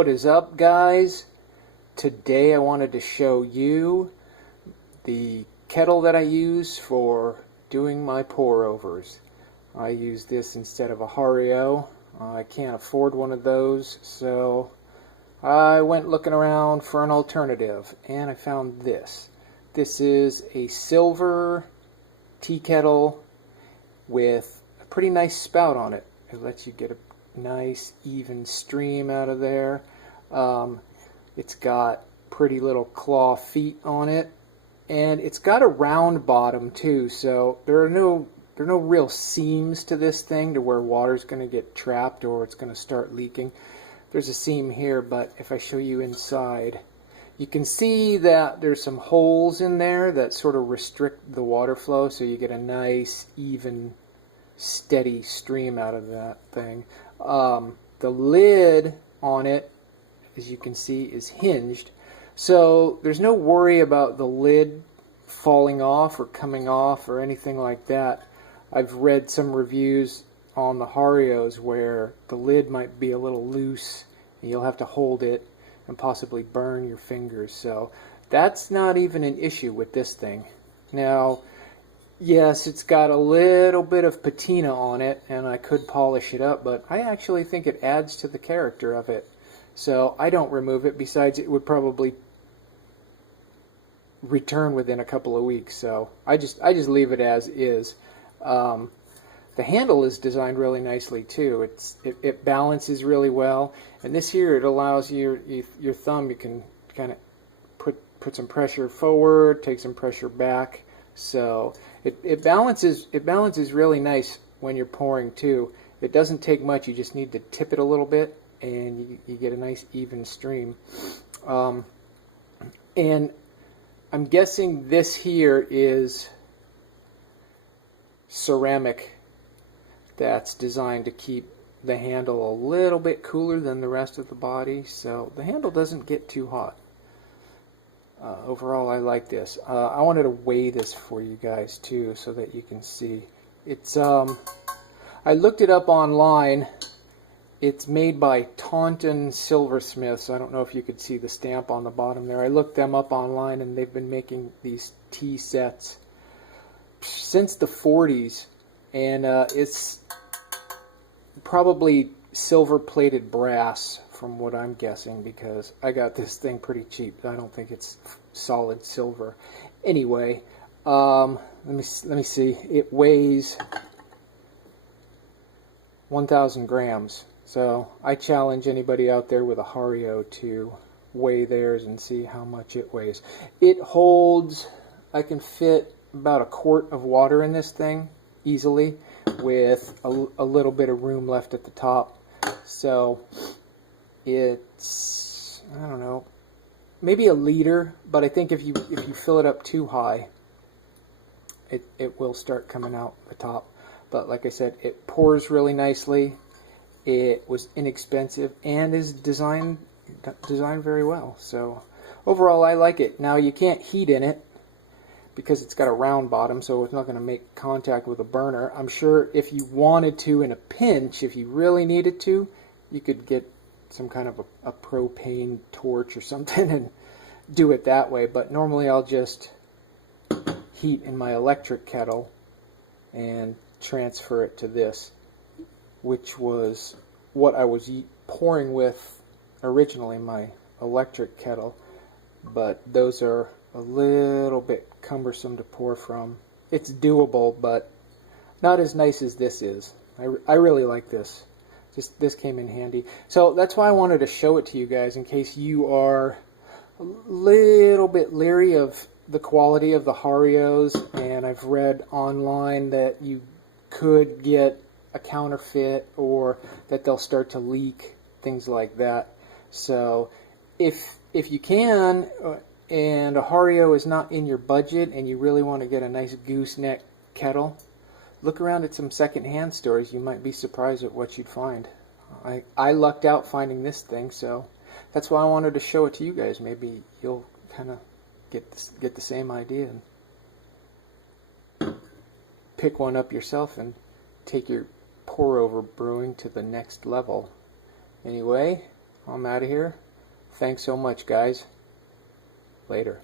What is up, guys? Today I wanted to show you the kettle that I use for doing my pour-overs. I use this instead of a Hario. I can't afford one of those, so I went looking around for an alternative, and I found this. This is a silver tea kettle with a pretty nice spout on it. It lets you get a nice even stream out of there. It's got pretty little claw feet on it, and it's got a round bottom too, so there are no real seams to this thing to where water's going to get trapped or it's going to start leaking. There's a seam here, but if I show you inside, you can see that there's some holes in there that sort of restrict the water flow, so you get a nice even steady stream out of that thing. The lid on it, as you can see, is hinged, so there's no worry about the lid falling off or coming off or anything like that. I've read some reviews on the Harios where the lid might be a little loose and you'll have to hold it and possibly burn your fingers, so that's not even an issue with this thing. Now, yes, it's got a little bit of patina on it, and I could polish it up, but I actually think it adds to the character of it. So I don't remove it. Besides, it would probably return within a couple of weeks, so I just leave it as is. The handle is designed really nicely too. It balances really well, and this here, it allows your thumb, you can kind of put some pressure forward, take some pressure back. So it balances really nice when you're pouring too. It doesn't take much. You just need to tip it a little bit, and you get a nice even stream. And I'm guessing this here is ceramic that's designed to keep the handle a little bit cooler than the rest of the body, so the handle doesn't get too hot. Overall, I like this. I wanted to weigh this for you guys too, so that you can see. It's I looked it up online. It's made by Taunton Silversmiths. I don't know if you could see the stamp on the bottom there. I looked them up online, and they've been making these tea sets since the 40s, and it's probably silver-plated brass, from what I'm guessing, because I got this thing pretty cheap. I don't think it's solid silver. Anyway, let me see. It weighs 1,000 grams. So I challenge anybody out there with a Hario to weigh theirs and see how much it weighs. It holds, I can fit about a quart of water in this thing easily, with a little bit of room left at the top. So it's, I don't know, maybe a liter, but I think if you fill it up too high, it will start coming out the top. But like I said, it pours really nicely. It was inexpensive and is designed very well. So overall, I like it. Now, you can't heat in it because it's got a round bottom, so it's not going to make contact with a burner. I'm sure if you wanted to, in a pinch, if you really needed to, you could get some kind of a propane torch or something and do it that way. But normally I'll just heat in my electric kettle and transfer it to this, which was what I was pouring with originally, my electric kettle. But those are a little bit cumbersome to pour from. It's doable, but not as nice as this is. I really like this. Just this came in handy. So that's why I wanted to show it to you guys, in case you are a little bit leery of the quality of the Harios, and I've read online that you could get a counterfeit or that they'll start to leak, things like that. So if you can, and a Hario is not in your budget and you really want to get a nice gooseneck kettle, look around at some second-hand stores. You might be surprised at what you'd find. I lucked out finding this thing, so that's why I wanted to show it to you guys. Maybe you'll kind of get the same idea and pick one up yourself and take your pour-over brewing to the next level. Anyway, I'm out of here. Thanks so much, guys. Later.